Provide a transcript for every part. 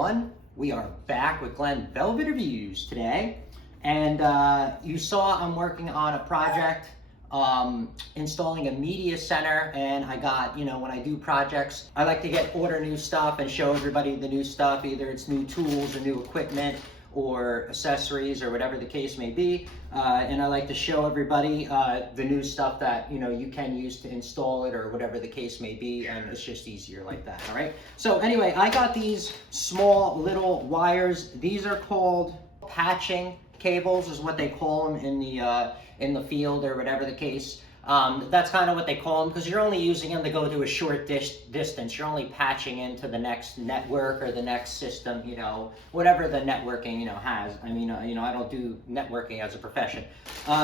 everyone. We are back with Glenn Velvet Reviews today. And you saw I'm working on a project installing a media center, and I got, when I do projects, I like to order new stuff and show everybody the new stuff. Either it's new tools or new equipment or accessories or whatever the case may be. And I like to show everybody the new stuff that, you can use to install it or whatever the case may be. And it's just easier like that, all right? So anyway, I got these small little wires. These are called patching cables is what they call them in the field or whatever the case. That's kind of what they call them because you're only using them to go to a short distance. You're only patching into the next network or the next system, whatever the networking, has. I mean, I don't do networking as a profession.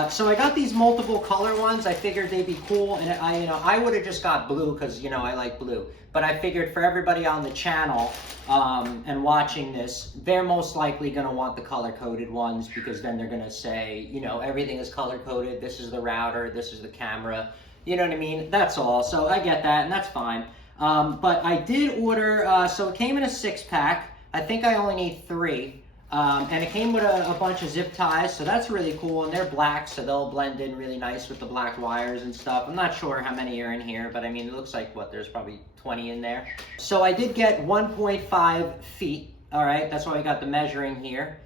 So I got these multiple color ones. I figured they'd be cool, and I would have just got blue because, I like blue. But I figured for everybody on the channel and watching this, they're most likely going to want the color-coded ones because then they're going to say, everything is color-coded. This is the router. This is the camera. You know what I mean? That's all. So I get that, and that's fine. But I did order, so it came in a 6-pack. I think I only need 3. And it came with a bunch of zip ties, so that's really cool. And they're black, so they'll blend in really nice with the black wires and stuff. I'm not sure how many are in here, but I mean, it looks like, there's probably 20 in there. So I did get 1.5 feet, all right? That's why we got the measuring here.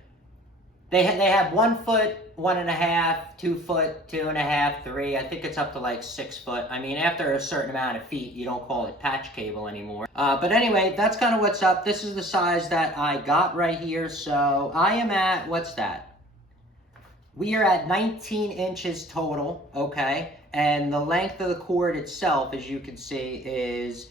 They have 1 foot, 1.5, 2 foot, 2.5, 3. I think it's up to like 6 foot. I mean, after a certain amount of feet, you don't call it patch cable anymore. But anyway, that's kind of what's up. This is the size that I got right here. So I am at, what's that? We are at 19 inches total, okay? And the length of the cord itself, as you can see, is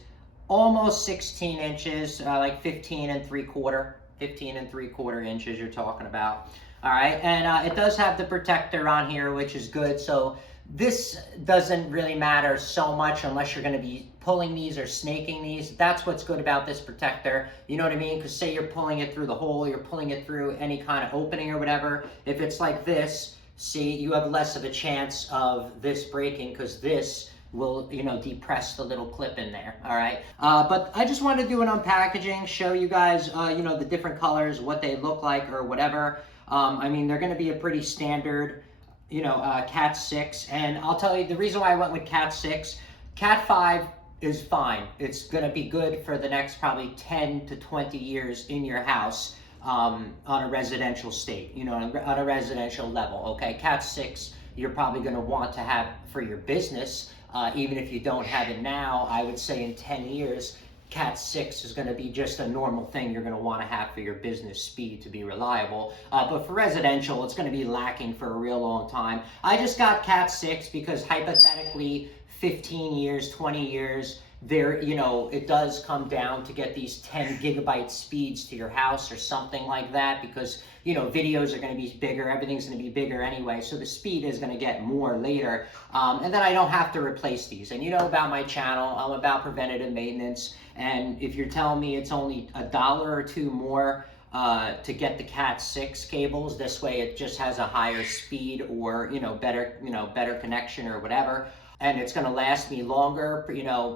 almost 16 inches, like 15 and 3/4 inches you're talking about. All right, and it does have the protector on here, which is good. So this doesn't really matter so much unless you're going to be pulling these or snaking these. That's what's good about this protector. You know what I mean? Because say you're pulling it through the hole, you're pulling it through any kind of opening or whatever. If it's like this, see, you have less of a chance of this breaking because this will, depress the little clip in there, all right? But I just wanted to do an unpackaging, show you guys, the different colors, what they look like or whatever. I mean, they're going to be a pretty standard, Cat6. And I'll tell you, the reason why I went with Cat6, Cat5 is fine. It's going to be good for the next probably 10 to 20 years in your house on a residential state, on a residential level, okay? Cat6, you're probably going to want to have for your business. Even if you don't have it now, I would say in 10 years, Cat6 is going to be just a normal thing you're going to want to have for your business speed to be reliable. But for residential, it's going to be lacking for a real long time. I just got Cat6 because hypothetically, 15 years, 20 years, it does come down to get these 10 gigabyte speeds to your house or something like that because, videos are going to be bigger, everything's going to be bigger anyway, so the speed is going to get more later. And then I don't have to replace these. And about my channel, I'm about preventative maintenance, and if you're telling me it's only $1 or $2 more to get the Cat6 cables, this way it just has a higher speed or, better connection or whatever, and it's going to last me longer,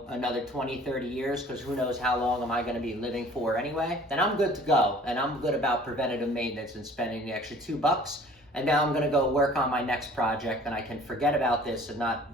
another 20, 30 years, because who knows how long am I going to be living for anyway, then I'm good to go. And I'm good about preventative maintenance and spending the extra $2. And now I'm going to go work on my next project, and I can forget about this and not,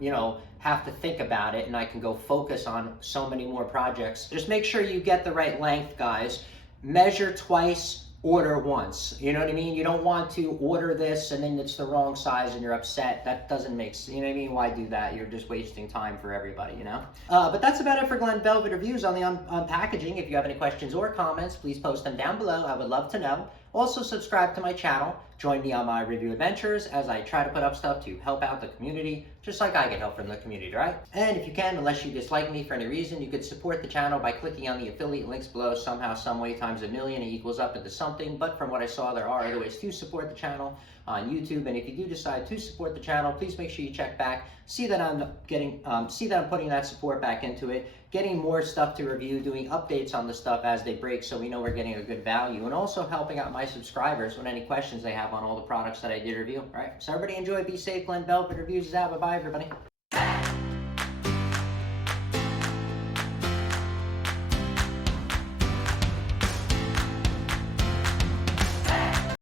have to think about it, and I can go focus on so many more projects. Just make sure you get the right length, guys. Measure twice, order once. You know what I mean? You don't want to order this and then it's the wrong size and you're upset. That doesn't make sense. You know what I mean? Why do that? You're just wasting time for everybody, But that's about it for Glenn Velvet Reviews on the unpackaging. If you have any questions or comments, please post them down below. I would love to know. Also, subscribe to my channel. Join me on my review adventures as I try to put up stuff to help out the community, just like I get help from the community, right? And if you can, unless you dislike me for any reason, you could support the channel by clicking on the affiliate links below. Somehow, some way, times a million, it equals up into something. But from what I saw, there are other ways to support the channel on YouTube. And if you do decide to support the channel, please make sure you check back, see that I'm putting that support back into it, getting more stuff to review, doing updates on the stuff as they break so we know we're getting a good value, and also helping out my subscribers with any questions they have on all the products that I did review. All right, so everybody enjoy, be safe. Glenn Velvet Reviews is out. Bye-bye, everybody.